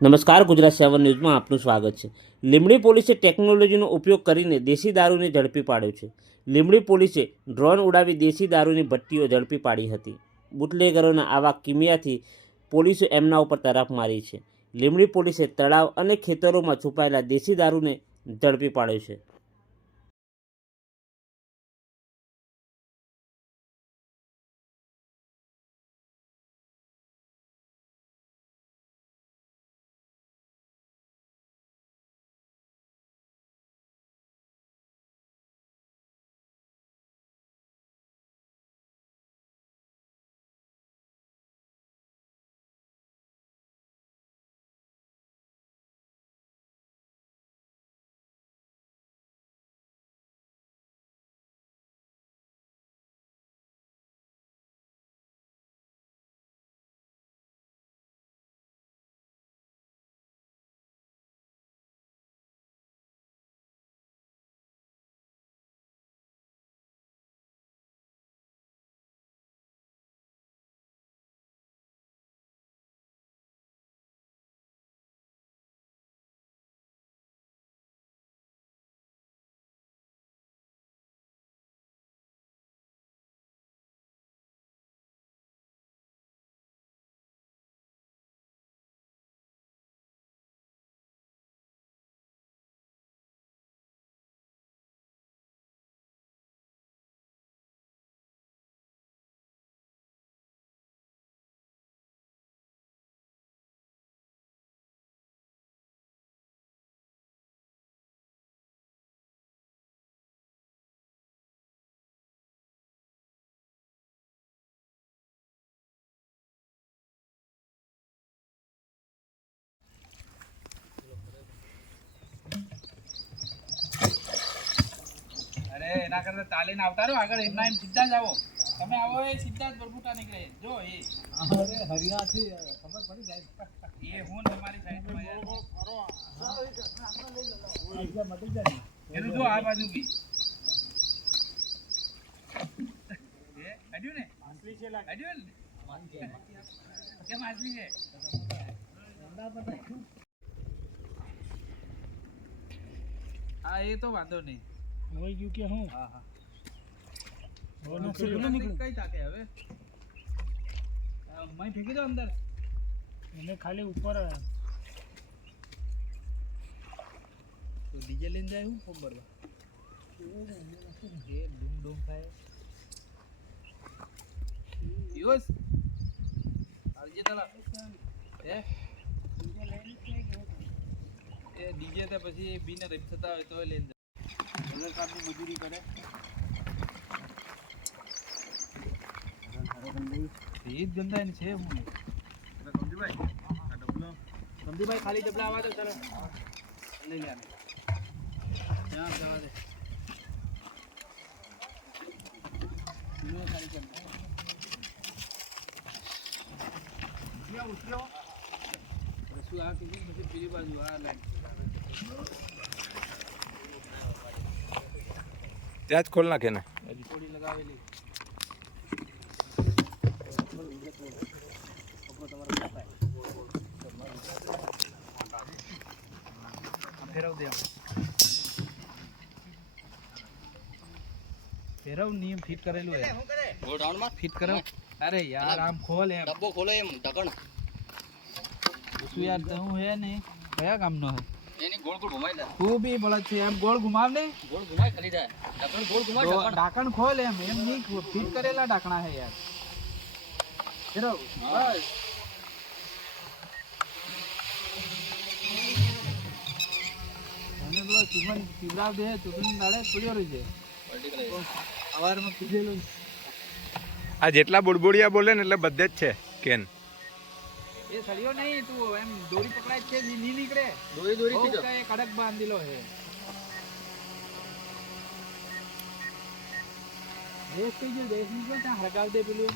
નમસ્કાર, ગુજરાત 7 ન્યૂઝમાં આપનું સ્વાગત છે। લીંબડી પોલીસે ટેકનોલોજીનો ઉપયોગ કરીને દેશી દારૂને ઝડપી પાડ્યો છે। લીંબડી પોલીસે ડ્રોન ઉડાવી દેશી દારૂની ભટ્ટીઓ ઝડપી પાડી હતી। બુટલેગરોના આવા કિમિયાથી પોલીસે એમના ઉપર તરફ મારી છે। લીંબડી પોલીસે તળાવ અને ખેતરોમાં છુપાયેલા દેશી દારૂને ઝડપી પાડ્યો છે। અરે એના કરતા ચાલીને આવતા રહો આગળ એમના એમ સીધા જ આવો તમે આવો એ સીધા જ બરબુટા નીકળે જો એ અરે હરિયાથી ખબર પડી જાય એ હું તમારી સાઈડમાં યાર એનું જો આ બાજુ બી એ અડ્યું ને માછલી છે લાગે અડ્યું ને કે માછલી છે હા એ તો વાંધો નહીં હોય ગયું કે હું હા હા બોલો નીકળ્યું કઈ તાકે હવે મય ફેંકી દો અંદર એને ખાલી ઉપર તો ડીજે લઈને જાય હું ફોન ભરવા એ ડૂમ ડૂમ થાય યુસ આવજે તલા એ ડીજે તો પછી બીને રેપ થતા હોય તો લઈને જાય કામની મજૂરી કરે એ જ ગંદા ને છે હું ગંદુભાઈ ખાલી ડબલા આવા દો ચાલો લઈ લે ત્યાં જવા દે ખાલી કર ઉતર્યો રસુ આ કીધું પછી પેલી બાજુ આ લાઈન ત્યાં જ ખોલ નાખે ને થોડી લગાવેલી ફેરવ દે ફેરવ નિયમ ફિટ કરેલું હે ગોડાઉન માં ફિટ કરો અરે યાર આમ ખોલ એમ ડબ્બો ખોલો એમ ઢકણ શું યાર તું હે ને કયા કામનો હે એની ગોળ ગોળ ઘુમાઈ લે તું બી બળદ છે એમ ગોળ ઘુમાવ ને ગોળ ઘુમાઈ ખાલી જાય ઢકણ ગોળ ઘુમાઈ તો ઢકણ ઢાંકણ ખોલ એમ નહીં ફિટ કરેલા ઢાંકણા હે યાર ફેરવ બસ અને પેલો ચીમન પીવડાવ દે ચૂંટણી દાડે પડ્યો રહી છે સવારમાં પીધેલો આ જેટલા બુડબુડિયા બોલે ને એટલે બધે જ છે કેન એ સળિયો નહીં તું એમ દોરી પકડાય છે નહીં નીકળે દોરી દોરી થી જો કડક બાંધેલો હે દેશ કઈ ગયો દેશ નીકળે ત્યાં હરગાવ દે પેલું